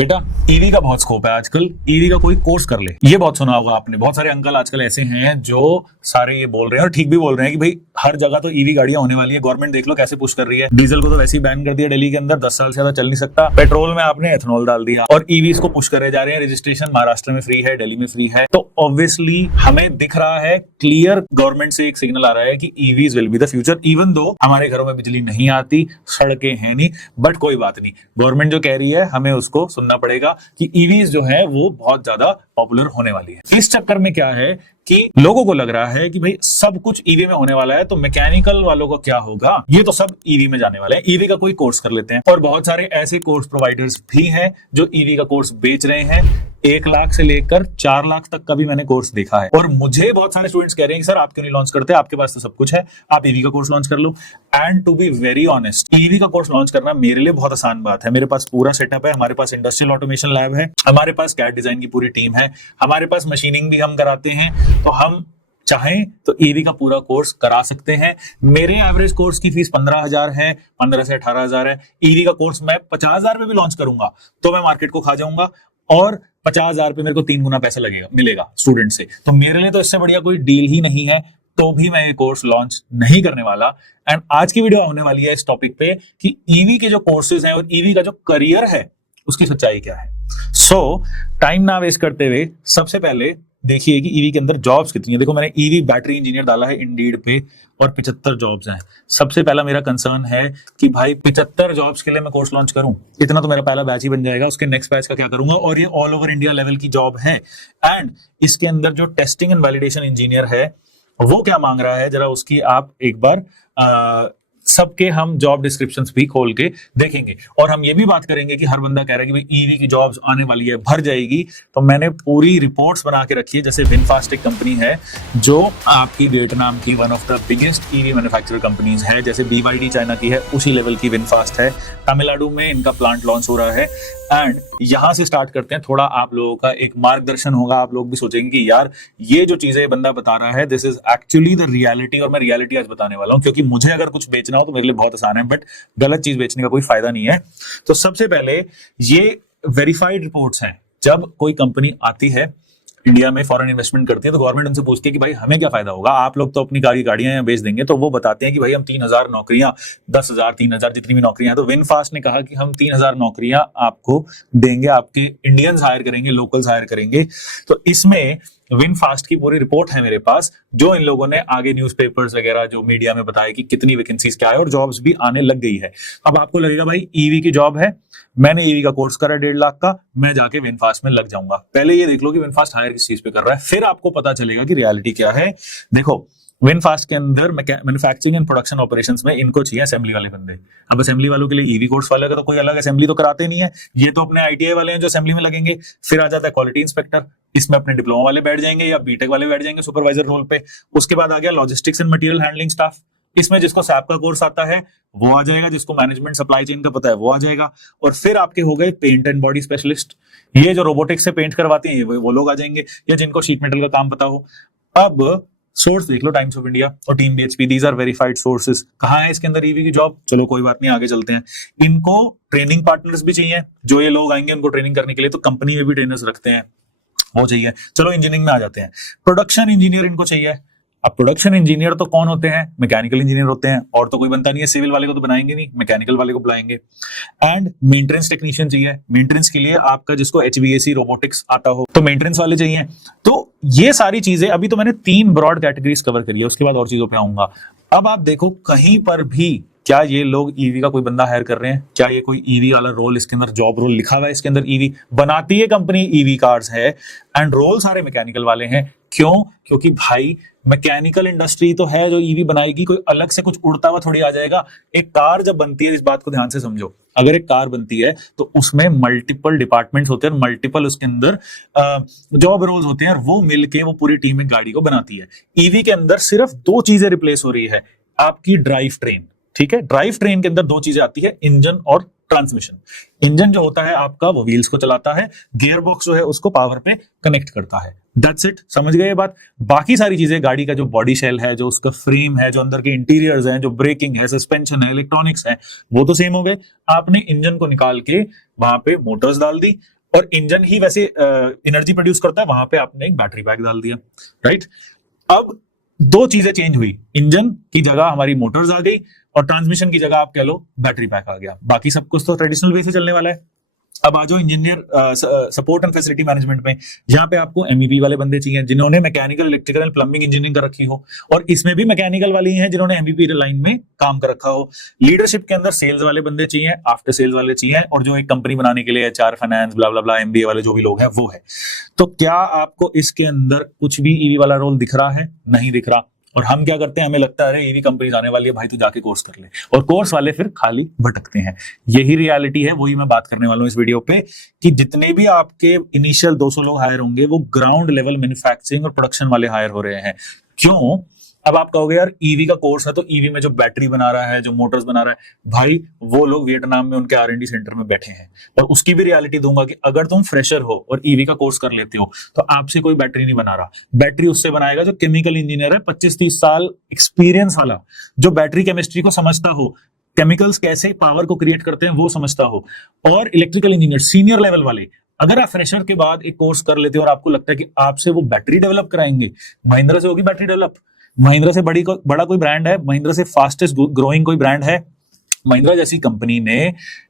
बेटा ईवी का बहुत स्कोप है आजकल। ईवी का कोई कोर्स कर ले, ये बहुत सुना होगा आपने। बहुत सारे अंकल आजकल ऐसे हैं जो सारे ये बोल रहे हैं और ठीक भी बोल रहे हैं कि भाई हर जगह तो ईवी गाड़ियां होने वाली है। गवर्नमेंट देख लो कैसे पुश कर रही है। डीजल को तो वैसे ही बैन कर दिया दिल्ली के अंदर, 10 साल से ज्यादा चल नहीं सकता। पेट्रोल में आपने एथेनॉल डाल दिया और ईवी को पुश करे जा रहे हैं। रजिस्ट्रेशन महाराष्ट्र में फ्री है, दिल्ली में फ्री है। तो ऑब्वियसली हमें दिख रहा है, क्लियर गवर्नमेंट से एक सिग्नल आ रहा है कि EVs will be the future. Even though हमारे घरों में बिजली नहीं आती, सड़कें हैं नहीं, बट कोई बात नहीं, गवर्नमेंट जो कह रही है हमें उसको सुनना पड़ेगा कि ईवीज जो है वो बहुत ज्यादा पॉपुलर होने वाली है। इस चक्कर में क्या है कि लोगों को लग रहा है कि भाई सब कुछ ईवी में होने वाला है, तो मैकेनिकल वालों का क्या होगा, ये तो सब ईवी में जाने वाले हैं। ईवी का कोई कोर्स कर लेते हैं। और बहुत सारे ऐसे कोर्स प्रोवाइडर्स भी हैं जो ईवी का कोर्स बेच रहे हैं। 1 लाख से लेकर 4 लाख तक का भी मैंने कोर्स देखा है। और मुझे बहुत सारे स्टूडेंट्स कह रहे हैं कि सर आप क्यों नहीं लॉन्च करते, आपके पास तो सब कुछ है, आप ईवी का कोर्स लॉन्च कर लो। And to be very honest, EV का कोर्स लॉन्च करना मेरे लिए बहुत आसान बात है। मेरे पास पूरा सेटअप है, हमारे पास इंडस्ट्रियल ऑटोमेशन लैब है, हमारे पास कैड डिजाइन की पूरी टीम है, हमारे पास मशीनिंग भी हम कराते हैं। तो हम चाहें तो ईवी का पूरा कोर्स करा सकते हैं। मेरे एवरेज कोर्स की फीस 15,000 है, 15 से 18,000 है। ईवी का कोर्स मैं 50,000 में भी लॉन्च करूंगा तो मैं मार्केट को खा जाऊंगा, और 50,000 पे मेरे को 3 गुना पैसा लगेगा मिलेगा स्टूडेंट से। तो मेरे लिए तो इससे बढ़िया कोई डील ही नहीं है। तो भी मैं ये कोर्स लॉन्च नहीं करने वाला। एंड आज की वीडियो होने वाली है इस टॉपिक पे कि ईवी के जो कोर्सेज हैं और ईवी का जो करियर है उसकी सच्चाई क्या है। सो टाइम ना वेस्ट करते हुए सबसे पहले देखिए कि ईवी के अंदर जॉब्स कितनी है। देखो मैंने ईवी बैटरी इंजीनियर डाला है इंडीड पे और 75 जॉब्स हैं। सबसे पहला मेरा कंसर्न है कि भाई 75 जॉब्स के लिए मैं कोर्स लॉन्च करूं, इतना तो मेरा पहला बैच ही बन जाएगा। उसके नेक्स्ट बैच का क्या करूंगा? और ये ऑल ओवर इंडिया लेवल की जॉब है। एंड इसके अंदर जो टेस्टिंग एंड वैलिडेशन इंजीनियर है वो क्या मांग रहा है, जरा उसकी आप एक बार सबके हम जॉब डिस्क्रिप्शंस भी खोल के देखेंगे। और हम ये भी बात करेंगे कि हर बंदा कह रहा है कि भाई ईवी की जॉब्स आने वाली है, भर जाएगी। तो मैंने पूरी रिपोर्ट्स बना के रखी है। जैसे विनफास्ट एक कंपनी है जो आपकी वियतनाम की one of the biggest EV manufacturer companies है। जैसे BYD चाइना की है, उसी लेवल की विनफास्ट है। तमिलनाडु में इनका प्लांट लॉन्च हो रहा है। एंड यहां से स्टार्ट करते हैं, थोड़ा आप लोगों का एक मार्गदर्शन होगा। आप लोग भी सोचेंगे कि यार ये जो चीजें बंदा बता रहा है this is actually the reality. और मैं रियलिटी आज बताने वाला हूं, क्योंकि मुझे अगर कुछ बेचना हो तो मेरे लिए बहुत आसान है, बट गलत चीज बेचने का कोई फायदा नहीं है। तो सबसे पहले ये वेरीफाइड रिपोर्ट्स हैं। जब कोई कंपनी आती है इंडिया में, फॉरेन इन्वेस्टमेंट करती है, तो गवर्नमेंट उनसे पूछती है कि भाई हमें क्या फायदा होगा, आप लोग तो अपनी गाड़ियां यहाँ बेच देंगे। तो वो बताते हैं कि भाई हम 3,000 नौकरियां, 10,000, 3,000 जितनी भी नौकरियां। तो विनफास्ट ने कहा कि हम 3,000 नौकरियां आपको देंगे, आपके इंडियंस हायर करेंगे, लोकल्स हायर करेंगे। तो इसमें विनफास्ट की पूरी रिपोर्ट है मेरे पास, जो इन लोगों ने आगे न्यूज़पेपर्स वगैरह जो मीडिया में बताया कि कितनी वैकेंसीज क्या है, और जॉब्स भी आने लग गई है। अब आपको लगेगा भाई ईवी की जॉब है, मैंने ईवी का कोर्स करा 1.5 लाख का, मैं जाके विनफास्ट में लग जाऊंगा। पहले ये देख लो कि विनफास्ट हायर किस चीज पे कर रहा है, फिर आपको पता चलेगा कि रियलिटी क्या है। देखो विनफास्ट के अंदर मैन्युफैक्चरिंग एंड प्रोडक्शन ऑपरेशंस में इनको चाहिए असेंबली वाले बंदे। अब असेंबली वालों के लिए ईवी कोर्स वाले का तो कोई अलग असेंबली तो कराते नहीं है, ये तो अपने ITI वाले हैं जो असेंबली में लगेंगे। फिर आ जाता है क्वालिटी इंस्पेक्टर, इसमें अपने डिप्लोमा वाले बैठ जाएंगे या बीटेक वाले बैठ जाएंगे सुपरवाइजर रोल पे। उसके बाद आ गया logistics and material handling staff, इसमें जिसको सैप का कोर्स आता है वो आ जाएगा, जिसको मैनेजमेंट सप्लाई चेन का पता है वो आ जाएगा। और फिर आपके हो गए पेंट एंड बॉडी स्पेशलिस्ट, ये जो रोबोटिक्स से पेंट करवाते हैं वो लोग आ जाएंगे, या जिनको शीट मेटल का काम पता हो। अब सोर्स देख लो, टाइम्स ऑफ इंडिया और team BHP, these are verified sources. कहाँ है इसके अंदर ईवी की जॉब? चलो कोई बात नहीं, आगे चलते हैं। इनको ट्रेनिंग पार्टनर्स भी चाहिए, जो ये लोग आएंगे उनको ट्रेनिंग करने के लिए, तो कंपनी में भी ट्रेनर्स रखते हैं, वो चाहिए। चलो इंजीनियरिंग में आ जाते हैं। प्रोडक्शन इंजीनियर इनको चाहिए। अब प्रोडक्शन इंजीनियर तो कौन होते हैं? मैकेनिकल इंजीनियर होते हैं, और तो कोई बनता नहीं है। सिविल वाले को तो बनाएंगे नहीं, मैकेनिकल वाले को बुलाएंगे। एंड मेंटेनेंस टेक्नीशियन चाहिए। मेंटेनेंस के लिए आपका जिसको HVAC रोबोटिक्स आता हो तो मेंटेनेंस वाले चाहिए। तो ये सारी चीजें, अभी तो मैंने 3 ब्रॉड कैटेगरीज कवर करी है, उसके बाद और चीजों पे आऊंगा। अब आप देखो कहीं पर भी क्या ये लोग ईवी का कोई बंदा हायर कर रहे हैं? क्या ये कोई ईवी वाला रोल इसके अंदर जॉब रोल लिखा हुआ है? इसके अंदर ईवी बनाती है कंपनी, ईवी कार्स है, एंड रोल सारे मैकेनिकल वाले हैं। क्यों? क्योंकि भाई मैकेनिकल इंडस्ट्री तो है जो ईवी बनाएगी, कोई अलग से कुछ उड़ता हुआ थोड़ी आ जाएगा। एक कार जब बनती है, इस बात को ध्यान से समझो, अगर एक कार बनती है तो उसमें मल्टीपल डिपार्टमेंट्स होते हैं, मल्टीपल उसके अंदर जॉब रोल्स होते हैं, और वो मिलके वो पूरी टीम एक गाड़ी को बनाती है। ईवी के अंदर सिर्फ 2 चीजें रिप्लेस हो रही है, आपकी ड्राइव ट्रेन, ठीक है। ड्राइव ट्रेन के अंदर दो चीजें आती है, इंजन और ट्रांसमिशन। इंजन जो होता है आपका वो व्हील्स को चलाता है, गियर बॉक्स जो है उसको पावर पे कनेक्ट करता है। दैट्स इट, समझ गए ये बात। बाकी सारी चीजें, गाड़ी का जो बॉडी शेल है, जो उसका फ्रेम है, जो अंदर के इंटीरियर्स हैं, जो ब्रेकिंग है, सस्पेंशन है, इलेक्ट्रॉनिक्स है, वो तो सेम हो गए। आपने इंजन को निकाल के वहां पे मोटर्स डाल दी, और इंजन ही वैसे एनर्जी प्रोड्यूस करता है, वहां पे आपने एक बैटरी पैक डाल दिया, राइट। अब दो चीजें चेंज हुई, इंजन की जगह हमारी मोटर्स आ गई और ट्रांसमिशन की जगह आप कह लो बैटरी पैक आ गया। बाकी सब कुछ तो ट्रेडिशनल वे से चलने वाला है। अब आ जाओ engineer support and facility management में। यहाँ पे आपको एमईपी वाले बंदे चाहिए जिन्होंने mechanical, electrical and plumbing engineering कर रखी हो, और इसमें भी मैकेनिकल वाले ही हैं जिन्होंने एमईपी लाइन में काम कर रखा हो। लीडरशिप के अंदर सेल्स वाले बंदे चाहिए, आफ्टर सेल्स वाले चाहिए, और जो एक कंपनी बनाने के लिए एचआर, फाइनेंस, ब्ला ब्ला ब्ला, एमबीए वाले जो भी लोग हैं वो है। तो क्या आपको इसके अंदर कुछ भी ईवी वाला रोल दिख रहा है? नहीं दिख रहा। और हम क्या करते हैं, हमें लगता है अरे ईवी कंपनी आने वाली है भाई, तू जाके कोर्स कर ले, और कोर्स वाले फिर खाली भटकते हैं। यही रियलिटी है, वही मैं बात करने वाला हूं इस वीडियो पे, कि जितने भी आपके इनिशियल 200 लोग हायर होंगे वो ग्राउंड लेवल मैन्युफैक्चरिंग और प्रोडक्शन वाले हायर हो रहे हैं। क्यों? अब आप कहोगे यार ईवी का कोर्स है तो ईवी में जो बैटरी बना रहा है, जो मोटर्स बना रहा है, भाई वो लोग वियतनाम में उनके आर&डी सेंटर में बैठे हैं। और उसकी भी रियलिटी दूंगा कि अगर तुम फ्रेशर हो और ईवी का कोर्स कर लेते हो तो आपसे कोई बैटरी नहीं बना रहा, बैटरी उससे बनाएगा जो केमिकल इंजीनियर है, 25-30 साल एक्सपीरियंस वाला, जो बैटरी केमिस्ट्री को समझता हो, केमिकल्स कैसे पावर को क्रिएट करते हैं वो समझता हो। और इलेक्ट्रिकल इंजीनियर सीनियर लेवल वाले, अगर आप फ्रेशर के बाद एक कोर्स कर लेते हो और आपको लगता है कि आपसे वो बैटरी डेवलप कराएंगे, महिंद्रा से होगी बैटरी डेवलप, महिंद्रा से बड़ा कोई ब्रांड है, महिंद्रा से फास्टेस्ट ग्रोइंग कोई ब्रांड है, महिंद्रा जैसी कंपनी ने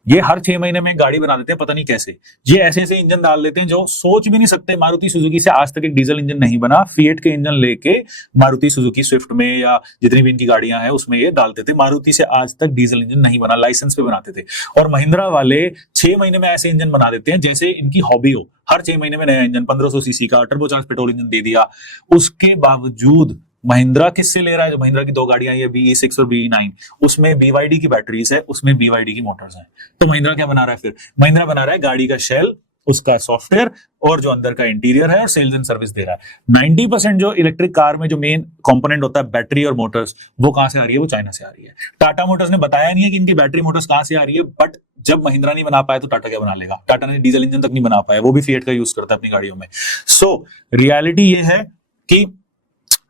ये हर 6 महीने में गाड़ी बना देते हैं, पता नहीं कैसे। ये ऐसे ऐसे इंजन डाल देते हैं जो सोच भी नहीं सकते। मारुति सुजुकी से आज तक एक डीजल इंजन नहीं बना, फिएट के इंजन लेके मारुति सुजुकी स्विफ्ट में या जितनी भी इनकी गाड़ियां हैं उसमें ये डालते थे। मारुति से आज तक डीजल इंजन नहीं बना, लाइसेंस पे बनाते थे। और महिंद्रा वाले 6 महीने में ऐसे इंजन बना देते हैं जैसे इनकी हॉबी हो। हर 6 महीने में नया इंजन, 1500 सीसी का टर्बोचार्ज पेट्रोल इंजन दे दिया। उसके बावजूद महिंद्रा किससे ले रहा है? जो महिंद्रा की 2 गाड़ियां ये BE6 और BE9, उसमें BYD की बैटरीज है, उसमें BYD की मोटर्स हैं। तो महिंद्रा क्या बना रहा है फिर? महिंद्रा बना रहा है गाड़ी का शेल, उसका सॉफ्टवेयर और जो अंदर का इंटीरियर है, और सेल्स एंड सर्विस दे रहा है। 90% जो इलेक्ट्रिक कार में जो मेन कंपोनेंट होता है बैटरी और मोटर्स, वो कहां से आ रही है? वो चाइना से आ रही है। टाटा मोटर्स ने बताया नहीं है कि इनकी बैटरी मोटर्स कहां से आ रही है, बट जब महिंद्रा नहीं बना पाया तो टाटा क्या बना लेगा? टाटा ने डीजल इंजन तक नहीं बना पाया, वो भी फिएट का यूज करता है अपनी गाड़ियों में। सो रियलिटी ये है कि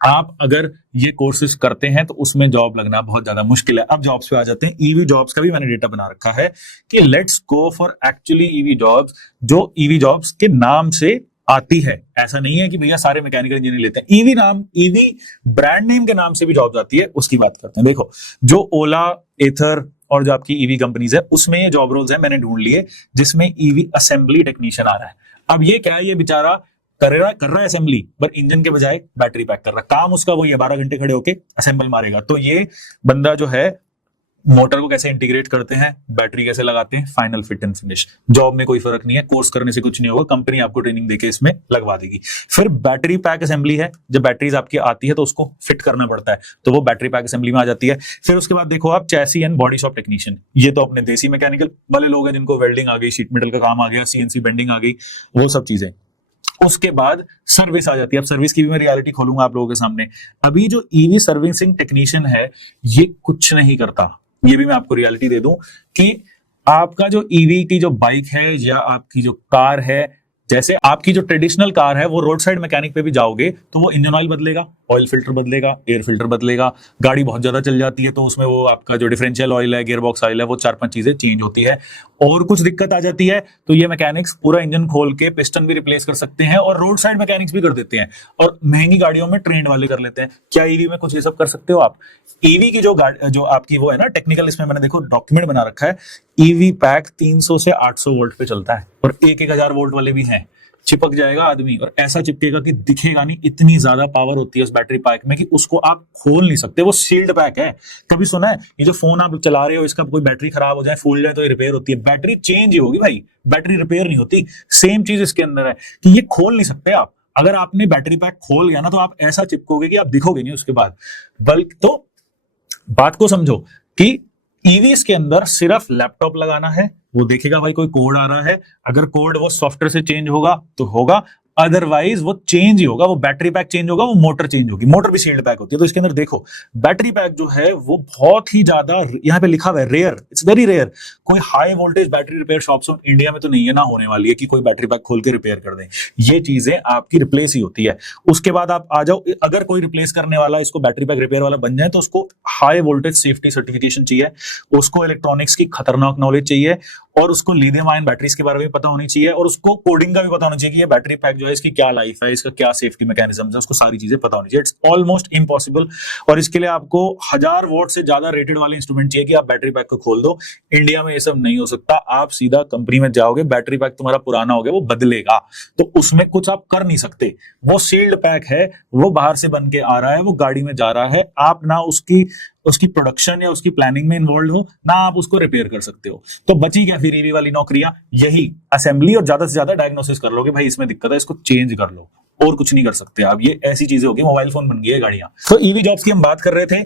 आप अगर ये कोर्सेज करते हैं तो उसमें जॉब लगना बहुत ज्यादा मुश्किल है। अब जॉब्स पे आ जाते हैं। ईवी जॉब्स का भी मैंने डेटा बना रखा है कि let's go for actually EV jobs, जो ईवी जॉब्स के नाम से आती है। ऐसा नहीं है कि भैया सारे मैकेनिकल इंजीनियर लेते हैं। ईवी नाम, ईवी ब्रांड नेम के नाम से भी जॉब्स आती है, उसकी बात करते हैं। देखो, जो ओला, एथर और जो आपकी ईवी कंपनीज है उसमें ये जॉब रोल्स है मैंने ढूंढ लिए, जिसमें ईवी असेंबली टेक्नीशियन आ रहा है। अब ये क्या है? ये बेचारा कर रहा है असेंबली, पर इंजन के बजाय बैटरी पैक कर रहा है। काम उसका वही है, 12 घंटे खड़े होके असेंबल मारेगा। तो ये बंदा जो है मोटर को कैसे इंटीग्रेट करते हैं, बैटरी कैसे लगाते हैं, final fit and finish. Job में कोई फर्क नहीं है, कोर्स करने से कुछ नहीं होगा, कंपनी आपको ट्रेनिंग देके इसमें लगवा देगी। फिर बैटरी पैक असेंबली है, जब बैटरीज आपकी आती है तो उसको फिट करना पड़ता है, तो वो बैटरी पैक असेंबली में आ जाती है। फिर उसके बाद देखो आप chassis and body shop technician, ये तो अपने देसी मैकेनिकल वाले लोग हैं जिनको वेल्डिंग आ गई, शीट मेटल का काम आ गया, CNC बेंडिंग आ गई, वो सब चीजें। उसके बाद सर्विस आ जाती है। अब सर्विस की भी मैं रियलिटी खोलूंगा आप लोगों के सामने। अभी जो ईवी सर्विसिंग टेक्नीशियन है ये कुछ नहीं करता, ये भी मैं आपको रियलिटी दे दूं कि आपका जो ईवी की जो बाइक है या आपकी जो कार है, जैसे आपकी जो ट्रेडिशनल कार है वो रोड साइड मैकेनिक पे भी जाओगे तो वो इंजन ऑयल बदलेगा, ऑयल फिल्टर बदलेगा, एयर फिल्टर बदलेगा। गाड़ी बहुत ज्यादा चल जाती है तो उसमें वो आपका जो डिफरेंशियल ऑयल है, गियर बॉक्स ऑयल है, वो 4-5 चीजें चेंज होती है। और कुछ दिक्कत आ जाती है तो ये मैकेनिक्स पूरा इंजन खोल के पिस्टन भी रिप्लेस कर सकते हैं, और रोड साइड मैकेनिक्स भी कर देते हैं, और महंगी गाड़ियों में ट्रेंड वाले कर लेते हैं। क्या ईवी में कुछ ये सब कर सकते हो आप? ईवी की जो आपकी वो है ना टेक्निकल, इसमें मैंने देखो डॉक्यूमेंट बना रखा है। ईवी पैक 300 से 800 वोल्ट पे चलता है, और 1000 वोल्ट वाले भी हैं। चिपक जाएगा आदमी, और ऐसा चिपकेगा कि दिखेगा नहीं, इतनी ज्यादा पावर होती है उस बैटरी पैक में कि उसको आप खोल नहीं सकते। वो सील्ड पैक है। कभी सुना है ये जो फोन आप चला रहे हो इसका कोई बैटरी खराब हो जाए, फूल जाए तो ये रिपेयर होती है? बैटरी चेंज ही होगी भाई, बैटरी रिपेयर नहीं होती। सेम चीज इसके अंदर है कि ये खोल नहीं सकते आप। अगर आपने बैटरी पैक खोल गया ना तो आप ऐसा चिपकोगे कि आप दिखोगे नहीं उसके बाद। बल्कि तो बात को समझो कि ईवीज के अंदर सिर्फ लैपटॉप लगाना है, वो देखेगा भाई कोई कोड आ रहा है, अगर कोड वो सॉफ्टवेयर से चेंज होगा तो होगा, अदरवाइज वो चेंज ही होगा, वो बैटरी पैक चेंज होगा, वो मोटर चेंज होगी। मोटर भी सील्ड पैक होती है। तो इसके अंदर देखो बैटरी पैक जो है वो बहुत ही ज्यादा, यहाँ पे लिखा हुआ है रेयर, इट्स वेरी रेयर। कोई high voltage battery repair shops India में तो नहीं है, ना होने वाली है कि कोई बैटरी पैक खोल के रिपेयर कर दें। ये चीजें आपकी रिप्लेस ही होती है। उसके बाद आप आ जाओ, अगर कोई रिप्लेस करने वाला इसको बैटरी पैक रिपेयर वाला बन जाए तो उसको हाई वोल्टेज सेफ्टी सर्टिफिकेशन चाहिए, उसको इलेक्ट्रॉनिक्स की खतरनाक नॉलेज चाहिए, और उसको लिथियम आयन बैटरीज के बारे में पता होनी चाहिए, और उसको कोडिंग का भी पता होना चाहिए कि ये बैटरी पैक जो है इसकी क्या लाइफ है, इसका क्या सेफ्टी मैकेनिज्म है, उसको सारी चीजें पता होनी चाहिए। It's almost impossible. और इसके लिए आपको 1000 वोल्ट से ज्यादा रेटेड वाले इंस्ट्रूमेंट चाहिए कि आप बैटरी पैक को खोल दो। इंडिया में ये सब नहीं हो सकता। आप सीधा कंपनी में जाओगे, बैटरी पैक तुम्हारा पुराना हो गया, वो बदलेगा, तो उसमें कुछ आप कर नहीं सकते। वो सील्ड पैक है, वो बाहर से बन के आ रहा है, वो गाड़ी में जा रहा है, आप ना उसकी प्रोडक्शन या उसकी प्लानिंग में इन्वॉल्व हो, ना आप उसको रिपेयर कर सकते हो। तो बची क्या फिर ईवी वाली नौकरियां? यही असेंबली और ज्यादा से ज्यादा डायग्नोसिस कर लोगे, भाई इसमें दिक्कत है, इसको चेंज कर लो, और कुछ नहीं कर सकते आप। ये ऐसी चीजें होगी, मोबाइल फोन बन गई है गाड़ियां। तो ईवी जॉब्स की हम बात कर रहे थे।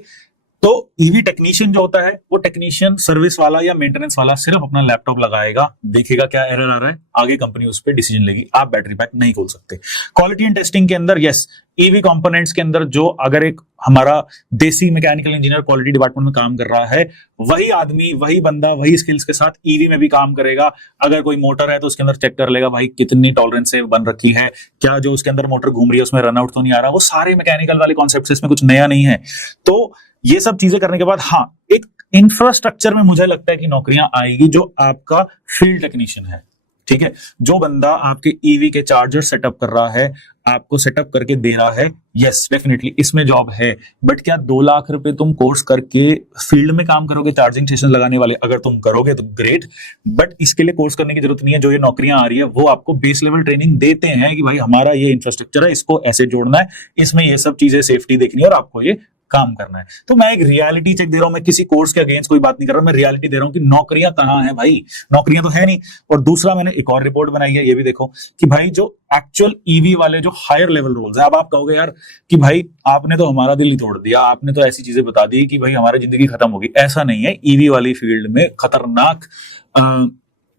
तो ईवी टेक्नीशियन जो होता है, वो टेक्नीशियन सर्विस वाला या मेंटेनेंस वाला सिर्फ अपना लैपटॉप लगाएगा, देखेगा क्या एरर आ रहा है, आगे कंपनी उस पर डिसीजन लेगी। आप बैटरी पैक नहीं खोल सकते। क्वालिटी एंड टेस्टिंग के अंदर यस, ईवी कंपोनेंट्स के अंदर जो अगर एक हमारा देसी मैकेनिकल इंजीनियर क्वालिटी डिपार्टमेंट में काम कर रहा है, वही आदमी, वही बंदा, वही स्किल्स के साथ ईवी में भी काम करेगा। अगर कोई मोटर है तो उसके अंदर चेक कर लेगा भाई कितनी टॉलरेंस से बन रखी है, क्या जो उसके अंदर मोटर घूम रही है उसमें रनआउट तो नहीं आ रहा। वो सारे मैकेनिकल वाले कॉन्सेप्ट, इसमें कुछ नया नहीं है। तो ये सब चीजें करने के बाद हाँ, एक इंफ्रास्ट्रक्चर में मुझे लगता है कि नौकरियां आएगी जो आपका फील्ड टेक्नीशियन है। ठीक है, जो बंदा आपके ईवी के चार्जर सेटअप कर रहा है, आपको सेटअप करके दे रहा है, यस डेफिनेटली इसमें जॉब है। बट क्या 2 लाख रुपए तुम कोर्स करके फील्ड में काम करोगे चार्जिंग स्टेशन लगाने वाले? अगर तुम करोगे तो ग्रेट, बट इसके लिए कोर्स करने की जरूरत नहीं है। जो ये नौकरियां आ रही है वो आपको बेस लेवल ट्रेनिंग देते हैं कि भाई हमारा ये इंफ्रास्ट्रक्चर है, इसको ऐसे जोड़ना है, इसमें ये सब चीजें सेफ्टी देखनी है और आपको ये काम करना है। तो मैं एक रियलिटी चेक दे रहा हूं, मैं किसी कोर्स के अगेंस्ट कोई बात नहीं कर रहा हूं, मैं रियलिटी दे रहा हूं कि नौकरियां कहां हैं भाई, नौकरियां तो है नहीं। और दूसरा, मैंने एक और रिपोर्ट बनाई है, ये भी देखो कि भाई जो एक्चुअल ईवी वाले जो हायर लेवल रोल्स है, अब आप कहोगे यार कि भाई आपने तो हमारा दिल ही तोड़ दिया, आपने तो ऐसी चीजें बता दी कि भाई हमारी जिंदगी खत्म होगी। ऐसा नहीं है। ईवी वाली फील्ड में खतरनाक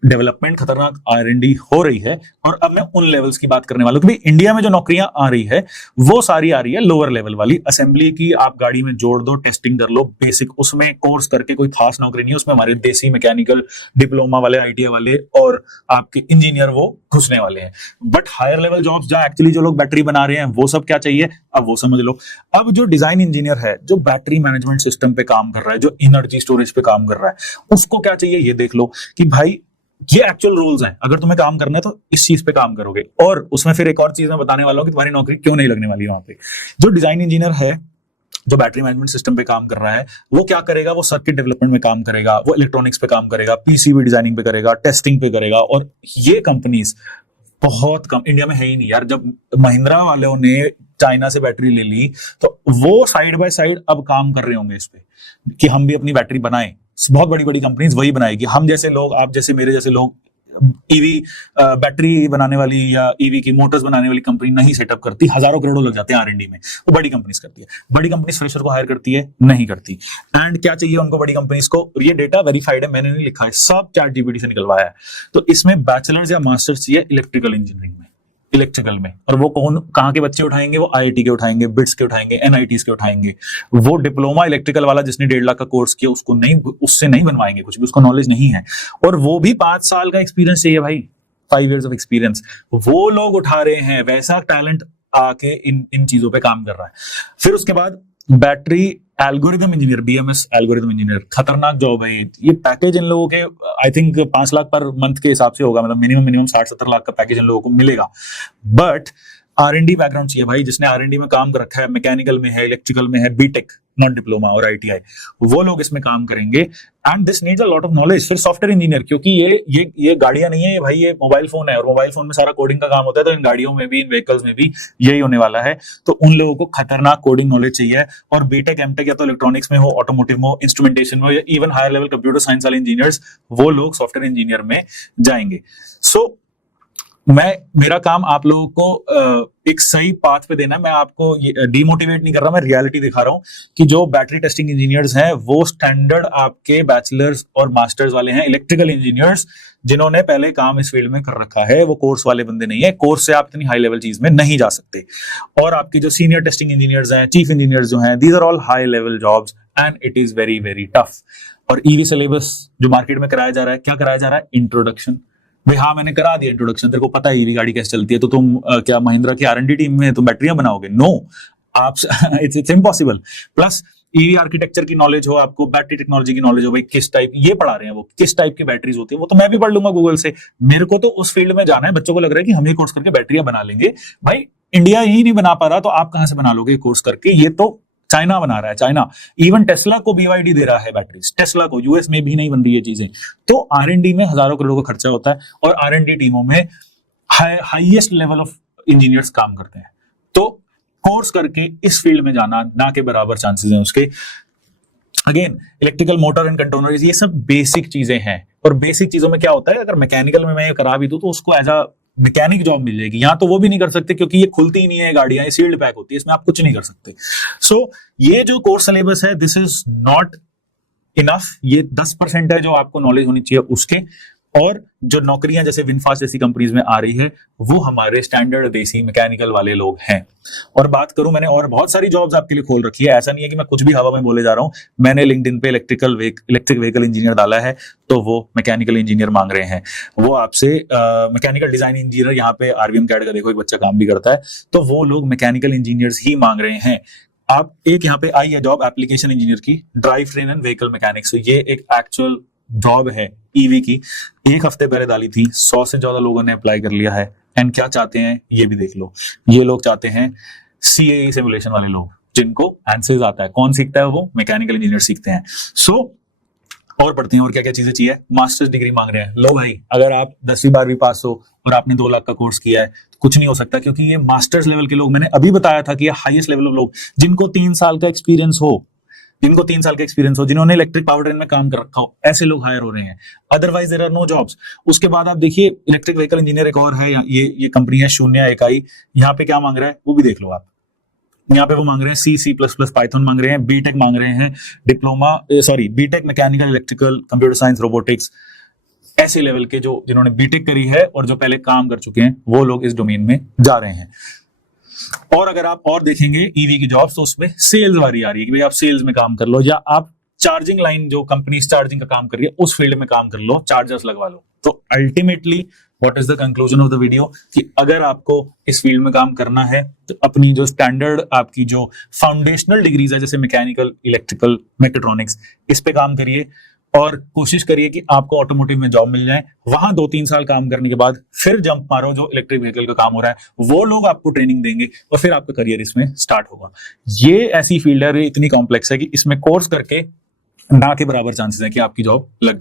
डेवलपमेंट, खतरनाक R&D हो रही है। और अब मैं उन लेवल्स की बात करने वाला हूं कि भाई इंडिया में जो नौकरियां आ रही है वो सारी आ रही है लोअर लेवल वाली। असेंबली की आप गाड़ी में जोड़ दो, टेस्टिंग कर लो, बेसिक उसमें कोर्स करके कोई खास नौकरी नहीं है। उसमें हमारे देसी मैकेनिकल डिप्लोमा वाले, ITI वाले और आपके इंजीनियर वो घुसने वाले हैं। बट हायर लेवल जॉब्स जहां एक्चुअली जो लोग बैटरी बना रहे हैं, वो सब क्या चाहिए अब वो समझ लो। अब जो डिजाइन इंजीनियर है, जो बैटरी मैनेजमेंट सिस्टम पे काम कर रहा है, जो एनर्जी स्टोरेज पे काम कर रहा है, उसको क्या चाहिए ये देख लो कि भाई ये एक्चुअल रूल्स हैं। अगर तुम्हें काम करना है तो इस चीज पे काम करोगे। और उसमें फिर एक और चीज मैं बताने वाला हूं कि तुम्हारी नौकरी क्यों नहीं लगने वाली वहां पे। जो डिजाइन इंजीनियर है, जो बैटरी मैनेजमेंट सिस्टम पे काम कर रहा है, वो क्या करेगा? वो सर्किट डेवलपमेंट में काम करेगा, वो इलेक्ट्रॉनिक्स पे काम करेगा, PCB डिजाइनिंग पे करेगा, टेस्टिंग पे करेगा। और ये कंपनीज बहुत कम, इंडिया में है ही नहीं यार। जब महिंद्रा वालों ने चाइना से बैटरी ले ली तो वो साइड बाय साइड अब काम कर रहे होंगे इस पे कि हम भी अपनी बैटरी बनाएं। बहुत बड़ी बड़ी कंपनीज वही बनाएगी। हम जैसे लोग, आप जैसे, मेरे जैसे लोग ईवी बैटरी बनाने वाली या ईवी की मोटर्स बनाने वाली कंपनी नहीं सेटअप करती। हजारों करोड़ों लग जाते हैं R&D में, वो बड़ी कंपनीज करती है। बड़ी कंपनीज फ्रेशर को हायर करती है? नहीं करती। एंड क्या चाहिए उनको बड़ी कंपनीज को? ये डेटा वेरीफाइड है, मैंने नहीं लिखा है, सब ChatGPT से निकलवाया है। तो इसमें बैचलर्स या मास्टर्स चाहिए इलेक्ट्रिकल इंजीनियरिंग में, इलेक्ट्रिकल में। और वो कौन, कहां के बच्चे उठाएंगे? वो IIT के उठाएंगे, बिट्स के उठाएंगे, NITs के उठाएंगे। वो डिप्लोमा इलेक्ट्रिकल वाला जिसने 1.5 लाख का कोर्स किया उसको नहीं, उससे नहीं बनवाएंगे कुछ भी, उसको नॉलेज नहीं है। और वो भी 5 साल का एक्सपीरियंस चाहिए भाई, 5 years ऑफ एक्सपीरियंस। वो लोग उठा रहे हैं, वैसा टैलेंट आके इन चीजों पे काम कर रहा है। फिर उसके बाद battery algorithm engineer, BMS algorithm engineer, खतरनाक जॉब है ये पैकेज इन लोगों के I think 5 lakh per month के हिसाब से होगा, मतलब मिनिमम 60-70 लाख का पैकेज इन लोगों को मिलेगा। बट R&D बैकग्राउंड चाहिए भाई, जिसने R&D में काम कर रखा है, मैकेनिकल में है, इलेक्ट्रिकल में है, बीटेक नॉट डिप्लोमा और ITI, वो लोग इसमें काम करेंगे। And this needs a lot of knowledge. फिर सॉफ्टवेयर इंजीनियर, क्योंकि ये गाड़ियां नहीं है भाई, ये मोबाइल फोन है, और मोबाइल फोन में सारा कोडिंग का काम होता है। तो इन गाड़ियों में भी, इन व्हीकल्स में भी यही होने वाला है। तो उन लोगों को खतरनाक कोडिंग नॉलेज चाहिए। और बीटेक, एमटेक या तो इलेक्ट्रॉनिक्स में हो, ऑटोमोटिव में हो, इंस्ट्रूमेंटेशन में हो, या even higher level computer science वाले इंजीनियर्स, वो लोग सॉफ्टवेयर इंजीनियर में जाएंगे। सो मेरा काम आप लोगों को एक सही पाथ पे देना है। मैं आपको डिमोटिवेट नहीं कर रहा, मैं रियलिटी दिखा रहा हूँ कि जो बैटरी टेस्टिंग इंजीनियर्स हैं वो स्टैंडर्ड आपके बैचलर्स और मास्टर्स वाले हैं, इलेक्ट्रिकल इंजीनियर्स जिन्होंने पहले काम इस फील्ड में कर रखा है, वो कोर्स वाले बंदे नहीं है। कोर्स से आप इतनी हाई लेवल चीज में नहीं जा सकते। और आपकी जो सीनियर टेस्टिंग इंजीनियर्स हैं, चीफ इंजीनियर्स जो हैं, these are all high level jobs and it is very very tough. और ईवी सिलेबस जो मार्केट में कराया जा रहा है, क्या कराया जा रहा है? इंट्रोडक्शन। भाई हाँ, मैंने करा दिया इंट्रोडक्शन, तेरे को पता है ईवी गाड़ी कैसे चलती है, तो तुम क्या महिंद्रा की R&D टीम में तुम बैटरियां बनाओगे? नो, आप it's impossible. Plus EV architecture की नॉलेज हो, आपको बैटरी टेक्नोलॉजी की नॉलेज हो, भाई किस टाइप ये पढ़ा रहे हैं, वो किस टाइप की बैटरीज होती है, वो तो मैं भी पढ़ लूंगा गूगल से। मेरे को तो उस फील्ड में जाना है। बच्चों को लग रहा है कि हम ये कोर्स करके बैटरियां बना लेंगे। भाई इंडिया ही नहीं बना पा रहा, तो आप कहां से बना लोगे कोर्स करके? ये तो चाइना बना रहा है, चाइना। इवन टेस्ला को BYD दे रहा है बैटरीज, टेस्ला को। यूएस में भी नहीं बन रही है चीजें। तो R&D में हजारों करोड़ों का खर्चा होता है और R&D टीमों में हाईएस्ट लेवल ऑफ इंजीनियर्स काम करते हैं। तो कोर्स करके इस फील्ड में जाना ना के बराबर चांसेस हैं उसके। Again, electrical motor and controllers, ये सब बेसिक चीजें हैं। और बेसिक चीजों में क्या होता है, अगर मैकेनिकल में मैं करा भी दूं तो उसको एज अ मैकेनिक जॉब मिल जाएगी। यहां तो वो भी नहीं कर सकते क्योंकि ये खुलती ही नहीं है गाड़ियां, ये सील्ड पैक होती है, इसमें आप कुछ नहीं कर सकते। सो ये जो कोर्स सिलेबस है, दिस इज नॉट इनफ। ये 10% है जो आपको नॉलेज होनी चाहिए उसके। और जो नौकरियां जैसे विनफास्ट जैसी कंपनीज में आ रही है, वो हमारे स्टैंडर्ड देसी मैकेनिकल वाले लोग हैं। और बात करूं, मैंने और बहुत सारी जॉब्स आपके लिए खोल रखी है। ऐसा नहीं है कि मैं कुछ भी हवा में बोले जा रहा हूं। मैंने लिंक्डइन पे इलेक्ट्रिक व्हीकल इंजीनियर डाला है, तो वो मैकेनिकल इंजीनियर मांग रहे हैं। वो आपसे मैकेनिकल डिजाइन इंजीनियर, यहाँ पे RVM कैड का देखो एक बच्चा काम भी करता है, तो वो लोग मैकेनिकल इंजीनियर्स ही मांग रहे हैं। आप एक यहाँ पे आई है जॉब एप्लीकेशन इंजीनियर की, drive train and vehicle mechanics. ये एक एक्चुअल जॉब है ईवी की। एक हफ्ते पहले डाली थी, 100 से ज्यादा लोगों ने अप्लाई कर लिया है। एंड क्या चाहते हैं ये भी देख लो। ये लोग चाहते हैं CAE सिमुलेशन वाले लोग, जिनको ANSYS आता है। कौन सीखता है? वो मैकेनिकल इंजीनियर सीखते हैं। सो और पढ़ते हैं। और क्या क्या चीजें चाहिए? मास्टर्स डिग्री मांग रहे हैं। लो भाई, अगर आप 10वीं 12वीं पास हो और आपने 2 लाख का कोर्स किया है तो कुछ नहीं हो सकता, क्योंकि ये मास्टर्स लेवल के लोग, मैंने अभी बताया था कि ये हाईएस्ट लेवल ऑफ लोग, जिनको 3 साल का एक्सपीरियंस हो, जिन्होंने इलेक्ट्रिक पावर ट्रेन में काम कर रखा हो, ऐसे लोग हायर हो रहे हैं। Otherwise there are no jobs. उसके बाद आप देखिए, इलेक्ट्रिक व्हीकल इंजीनियर एक और है, ये कंपनी है शून्य इकाई। यहाँ पे क्या मांग रहा है वो भी देख लो आप। यहाँ पे वो मांग रहे हैं C++, पाइथन मांग रहे हैं, बीटेक मांग रहे हैं, BTech mechanical electrical computer science robotics. ऐसे लेवल के जो जिन्होंने बीटेक करी है और जो पहले काम कर चुके हैं, वो लोग इस डोमेन में जा रहे हैं। और अगर आप और देखेंगे ईवी की जॉब्स, तो उसमें सेल्स वाली आ रही है कि भाई आप सेल्स में काम कर लो, या आप चार्जिंग लाइन, जो कंपनी चार्जिंग का काम कर रही है, उस फील्ड में काम कर लो, चार्जर्स लगवा लो। तो ultimately what is the conclusion of the video, कि अगर आपको इस फील्ड में काम करना है तो अपनी जो स्टैंडर्ड आपकी जो फाउंडेशनल डिग्रीज है, जैसे मैकेनिकल, इलेक्ट्रिकल, मैकेट्रॉनिक्स, इस पे काम करिए और कोशिश करिए कि आपको ऑटोमोटिव में जॉब मिल जाए। वहां 2-3 साल काम करने के बाद फिर जंप मारो, जो इलेक्ट्रिक व्हीकल का काम हो रहा है, वो लोग आपको ट्रेनिंग देंगे और फिर आपका करियर इसमें स्टार्ट होगा। ये ऐसी फील्ड है, इतनी कॉम्प्लेक्स है कि इसमें कोर्स करके ना के बराबर चांसेस है कि आपकी जॉब लग जाए।